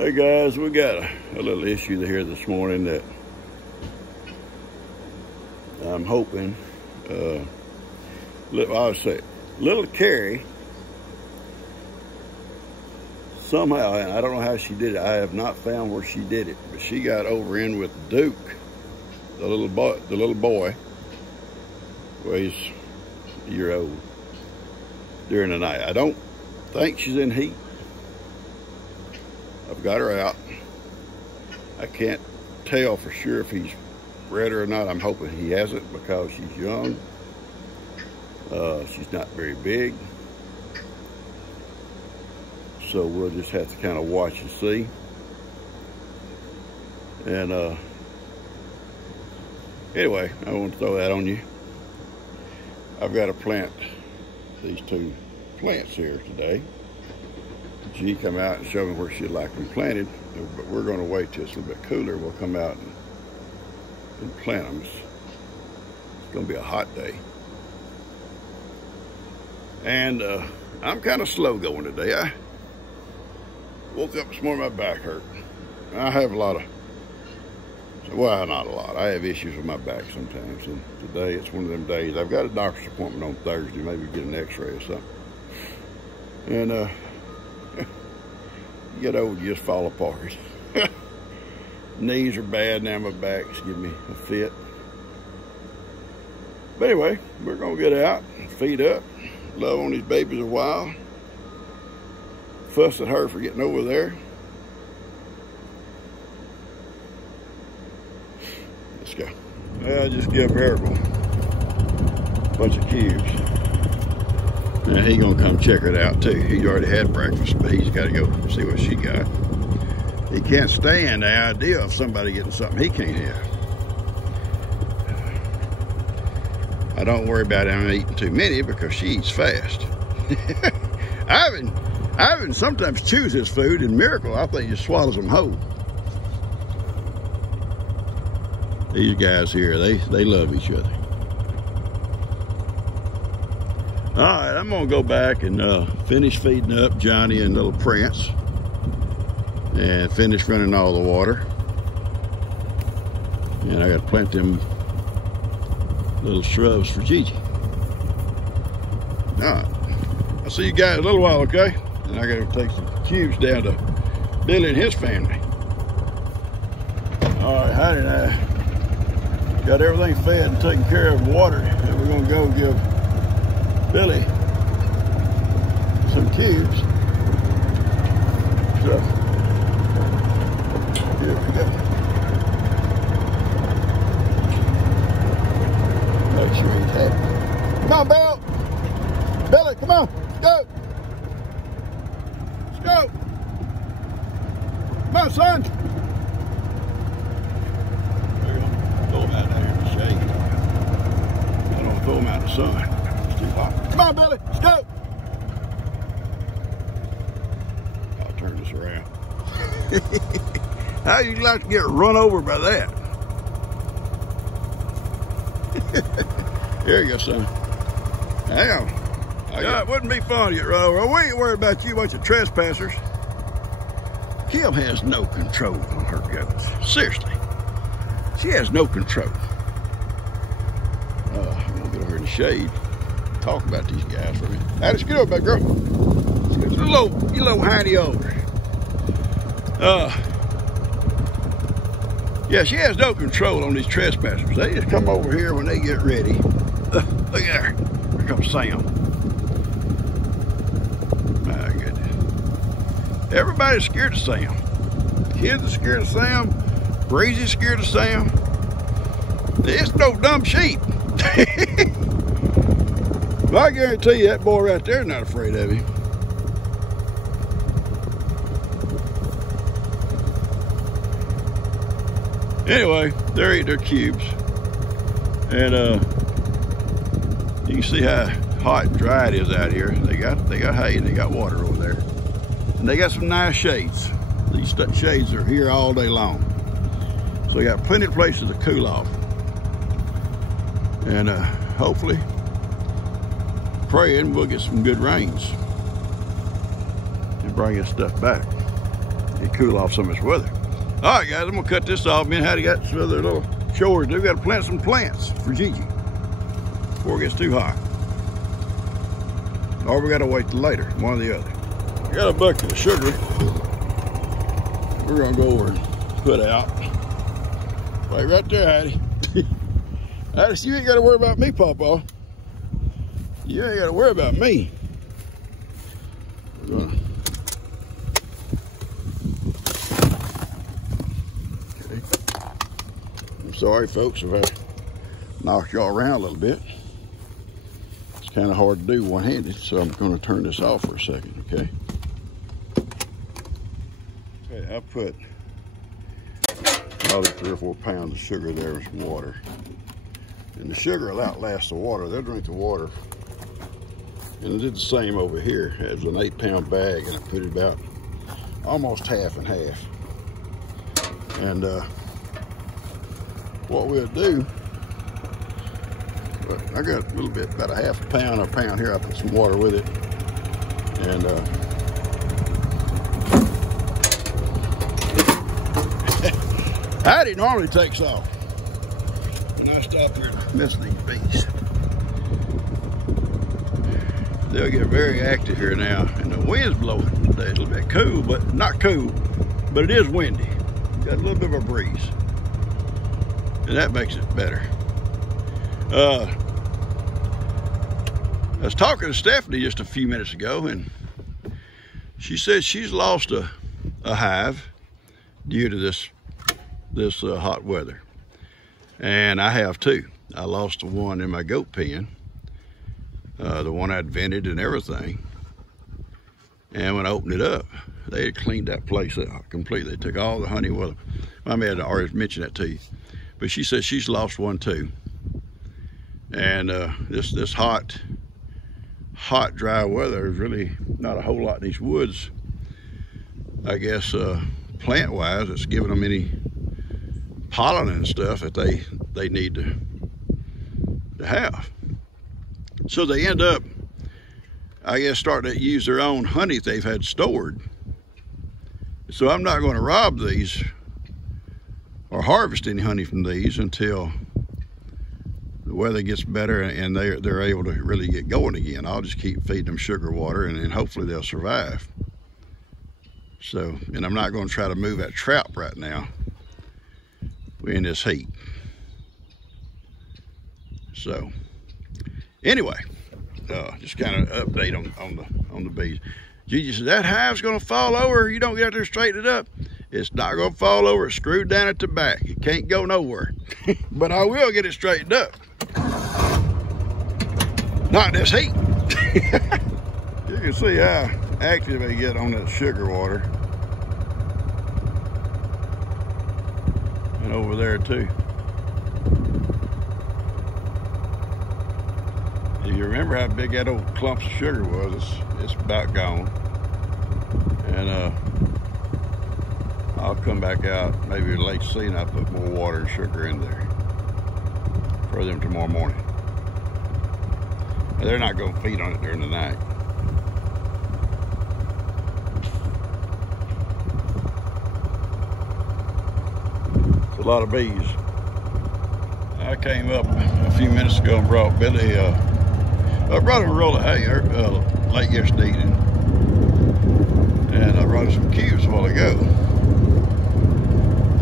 Hey guys, we got a little issue here this morning that I'm hoping, I would say, little Carrie, somehow, and I don't know how she did it, I have not found where she did it, but she got over in with Duke, the little boy, well, he's a year old, during the night. I don't think she's in heat. I've got her out. I can't tell for sure if he's read her or not. I'm hoping he hasn't because she's young. She's not very big. So we'll just have to kind of watch and see. And anyway, I want to throw that on you. I've got to plant these two plants here today. She come out and show me where she'd like them planted, but we're going to wait till it's a little bit cooler. We'll come out and plant them. It's going to be a hot day. And I'm kind of slow going today. I woke up this morning, my back hurt. I have a lot of, well, not a lot. I have issues with my back sometimes. And today it's one of them days. I've got a doctor's appointment on Thursday, maybe get an x-ray or something. And you get old, you just fall apart. Knees are bad now, my back's giving me a fit. But anyway, we're gonna get out and feed up, love on these babies a while, fuss at her for getting over there. Let's go. Well, I just give her a bunch of cubes. Now he's gonna come check it out too. He's already had breakfast, but he's gotta go see what she got. He can't stand the idea of somebody getting something he can't have. I don't worry about him eating too many because she eats fast. Ivan sometimes chews his food, and Miracle, I think, just swallows them whole. These guys here, they love each other. All right, I'm gonna go back and finish feeding up Johnny and little Prince and finish running all the water. And I gotta plant them little shrubs for Gigi. All right, I'll see you guys in a little while, okay? And I gotta take some cubes down to Billy and his family. All right, Heidi and I got everything fed and taken care of, watered, and we're gonna go give Billy some cubes. So here we go. Make sure he's happy. Come on, Bill. Billy, come on. Let's go. Let's go. Come on, son. We're going to throw him out there in the shade. I don't throw him out in the sun. Come on, Billy, let's go. I'll turn this around. How do you like to get run over by that? Here you go, son. Hang on. Yeah, it wouldn't be fun to get run over. We ain't worried about you, bunch of trespassers. Kim has no control on her goats. Seriously. She has no control. I'm gonna get over here in the shade. Talk about these guys for a minute. Now, let's get over, baby girl. Let's get you little hiney over. Yeah, she has no control on these trespassers. They just come over here when they get ready. Look at her. Here comes Sam. My goodness. Everybody's scared of Sam. Kids are scared of Sam. Breezy's scared of Sam. It's no dumb sheep. Well, I guarantee you that boy right there is not afraid of him. Anyway, they're eating their cubes. And you can see how hot and dry it is out here. They got hay and they got water over there. And they got some nice shades. These shades are here all day long. So they got plenty of places to cool off. And hopefully, praying we'll get some good rains and bring this stuff back. it cool off some of this weather. All right, guys, I'm gonna cut this off. Me and Hattie got some other little chores to do. We gotta plant some plants for Gigi before it gets too hot. Or we gotta wait till later, one or the other. I got a bucket of sugar. We're gonna go over and put out. Wait right there, Hattie. Hattie, you ain't gotta worry about me, Pawpaw. You ain't gotta worry about me. We're gonna... Okay. I'm sorry, folks, if I knocked y'all around a little bit. It's kind of hard to do one-handed, so I'm gonna turn this off for a second, okay? Okay, I put probably 3 or 4 pounds of sugar there with some water. And the sugar will outlast the water. They'll drink the water. And I did the same over here. It was an 8-pound bag, and I put it about almost half and half. And what we'll do, I got a little bit, about a half a pound or a pound here. I put some water with it. And Hattie normally takes off when I stop here and mess with these bees. They'll get very active here now, and the wind's blowing today. It's a little bit cool, but not cool, but it is windy. Got a little bit of a breeze, and that makes it better. I was talking to Stephanie just a few minutes ago, and she said she's lost a hive due to this hot weather, and I have too. I lost the one in my goat pen, the one I'd vented and everything, and when I opened it up, they had cleaned that place out completely. They took all the honey with them. I may have already mentioned that to you, but she said she's lost one too. And this hot, dry weather is really not a whole lot in these woods. I guess plant-wise, it's giving them any pollen and stuff that they need to have. So they end up, I guess, starting to use their own honey that they've had stored. So I'm not going to rob these or harvest any honey from these until the weather gets better and they're able to really get going again. I'll just keep feeding them sugar water, and hopefully they'll survive. So, and I'm not going to try to move that trap right now. We're in this heat. So anyway, just kind of update on the bees. Gigi said, that hive's gonna fall over. You don't get out there and straighten it up. It's not gonna fall over. It's screwed down at the back. It can't go nowhere. But I will get it straightened up. Not in this heat. You can see how active they get on that sugar water. And over there too. If you remember how big that old clumps of sugar was, it's about gone. And I'll come back out maybe late season. I'll put more water and sugar in there for them tomorrow morning. They're not going to feed on it during the night. It's a lot of bees. I came up a few minutes ago and brought Billy, I brought him a roll of hay late yesterday evening. And I brought him some cubes a while ago.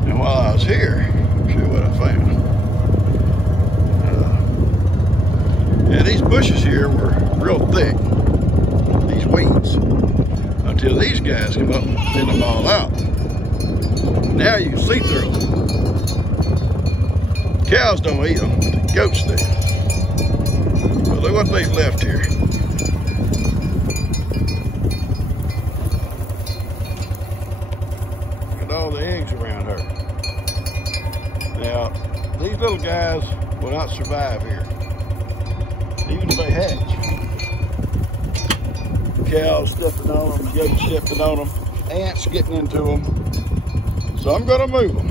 And while I was here, I'll show you what I found. And these bushes here were real thick, these weeds, until these guys come up and thin them all out. Now you can see through them. Cows don't eat them, but the goats do. But look what they've left here. Look at all the eggs around her. Now, these little guys will not survive here, even if they hatch. Cows stepping on them, goats stepping on them, ants getting into them. So I'm gonna move them.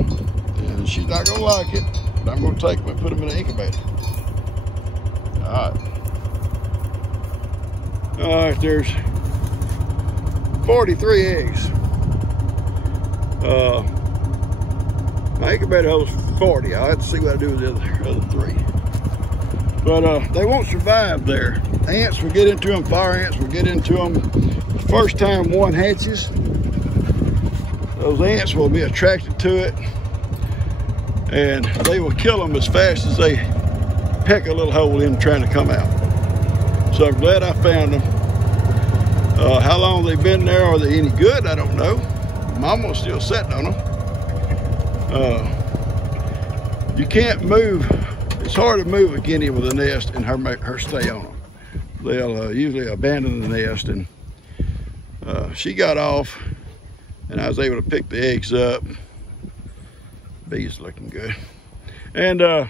And she's not gonna like it, but I'm gonna take them and put them in an incubator. All right, there's 43 eggs. My incubator holds 40. I'll have to see what I do with the other 3. But they won't survive there. Ants will get into them, fire ants will get into them. The first time one hatches, those ants will be attracted to it, and they will kill them as fast as they peck a little hole in trying to come out. So I'm glad I found them. How long they've been there, are they any good? I don't know. Mama's still sitting on them. You can't move. It's hard to move a guinea with a nest and her stay on them. They'll usually abandon the nest, and she got off, and I was able to pick the eggs up. Bees looking good. And I'm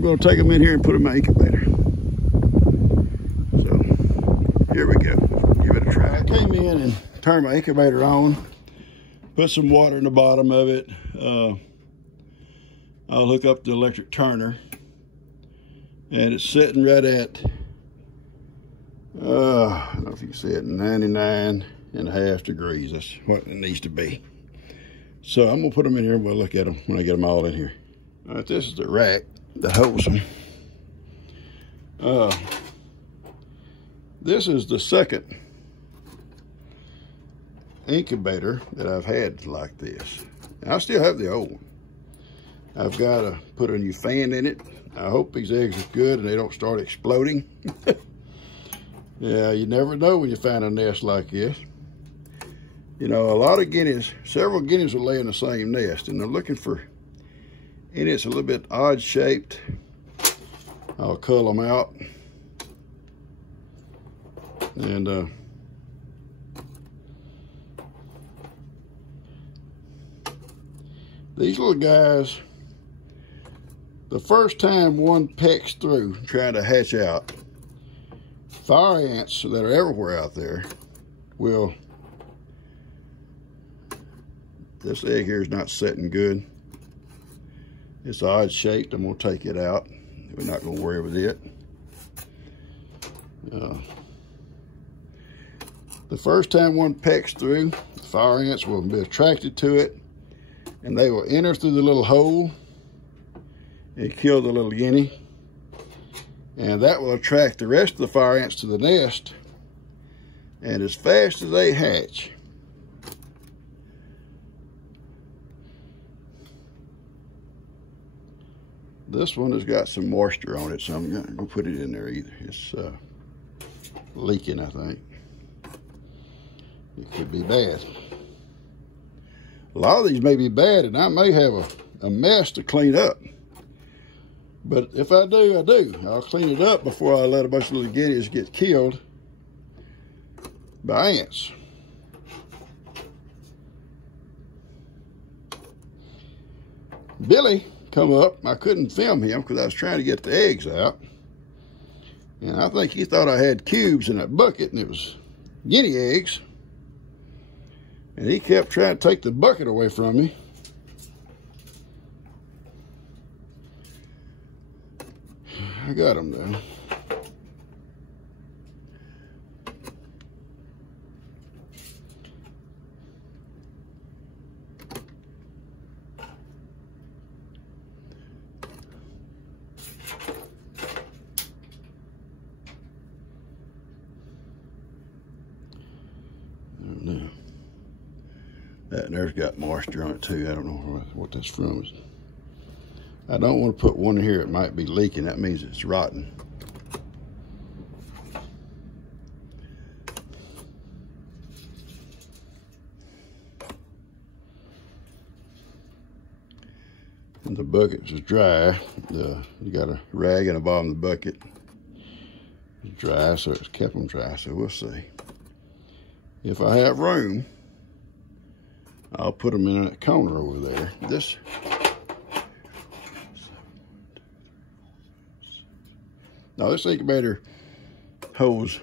going to take them in here and put them in my incubator. So here we go. Give it a try. I came in and turned my incubator on, put some water in the bottom of it. I'll hook up the electric turner, and it's sitting right at, I don't know if you can see it, 99.5 degrees. That's what it needs to be. So I'm gonna put them in here and we'll look at them when I get them all in here. All right, this is the rack that holds them. This is the second incubator that I've had like this. And I still have the old one. I've got to put a new fan in it. I hope these eggs are good and they don't start exploding. Yeah, you never know when you find a nest like this. You know, a lot of guineas, several guineas will lay in the same nest, and they're looking for any that's a little bit odd shaped. I'll cull them out. And these little guys, the first time one pecks through trying to hatch out, fire ants that are everywhere out there will, this egg here is not setting good. It's odd shaped. I'm gonna take it out. We're not gonna worry with it. The first time one pecks through, fire ants will be attracted to it, and they will enter through the little hole and kill the little guinea. And that will attract the rest of the fire ants to the nest. And as fast as they hatch, this one has got some moisture on it, so I'm not gonna put it in there either. It's leaking, I think. It could be bad. A lot of these may be bad, and I may have a mess to clean up. But if I do, I do. I'll clean it up before I let a bunch of little guineas get killed by ants. Billy come up. I couldn't film him because I was trying to get the eggs out. And I think he thought I had cubes in that bucket, and it was guinea eggs. And he kept trying to take the bucket away from me. I got him though. No. That and there's got moisture on it too. I don't know what that's from. I don't want to put one here. It might be leaking. That means it's rotten. And the bucket is dry. You got a rag in the bottom of the bucket. It's dry, so it's kept them dry. So we'll see. If I have room, I'll put them in that corner over there. This. Now this incubator holds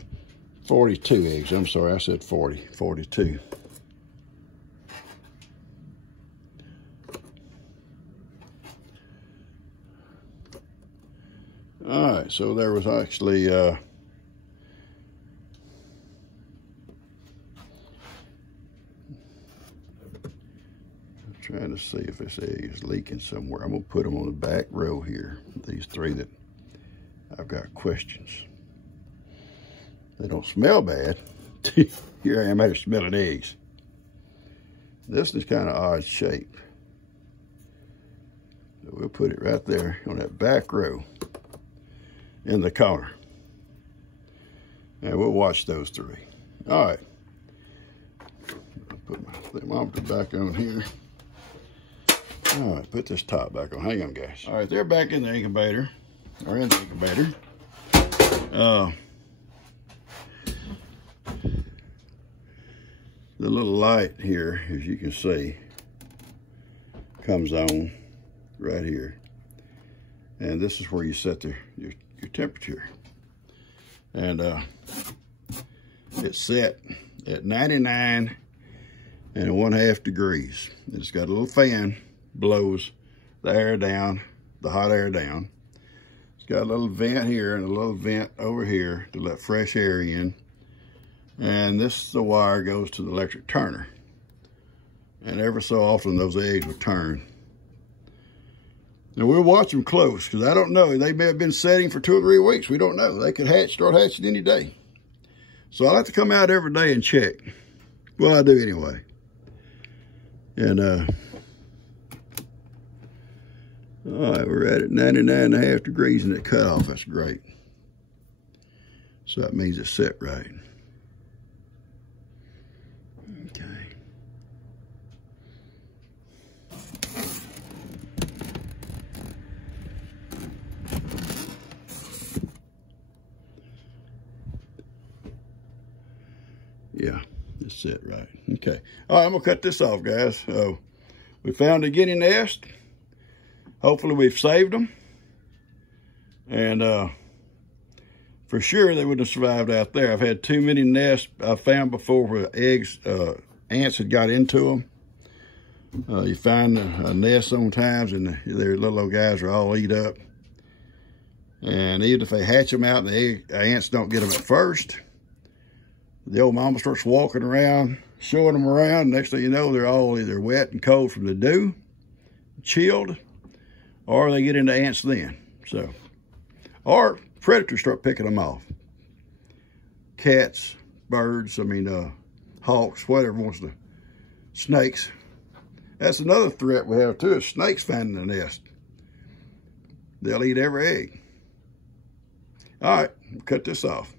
42 eggs. I'm sorry, I said 40, 42. All right, so there was actually Trying to see if this egg is leaking somewhere. I'm gonna put them on the back row here. These three that I've got questions. They don't smell bad. Here I am out here smelling eggs. This is kind of odd shape. So we'll put it right there on that back row in the corner. And we'll watch those three. All right. I'll put my thermometer back on here. All right, put this top back on. Hang on, guys. All right, they're back in the incubator, or in the incubator. The little light here, as you can see, comes on right here. And this is where you set your temperature. And it's set at 99.5 degrees. It's got a little fan, blows the air down, the hot air down. It's got a little vent here and a little vent over here to let fresh air in. And the wire goes to the electric turner. And every so often those eggs will turn. And we'll watch them close, because I don't know. They may have been setting for 2 or 3 weeks. We don't know. They could start hatching any day. So I'll have to come out every day and check. Well, I do anyway. And, all right, we're at 99.5 degrees and it cut off. That's great. So that means it's set right. Okay. Yeah, it's set right. Okay. All right, I'm gonna cut this off, guys. So we found a guinea nest. Hopefully we've saved them. And for sure they wouldn't have survived out there. I've had too many nests I found before where eggs, ants had got into them. You find a nest sometimes and their little old guys are all eat up. And even if they hatch them out and the ants don't get them at first, the old mama starts walking around, showing them around. Next thing you know, they're all either wet and cold from the dew, chilled, or they get into ants then. So, or predators start picking them off. Cats, birds, hawks, whatever wants to, snakes. That's another threat we have too, is snakes finding the nest. They'll eat every egg. All right, cut this off.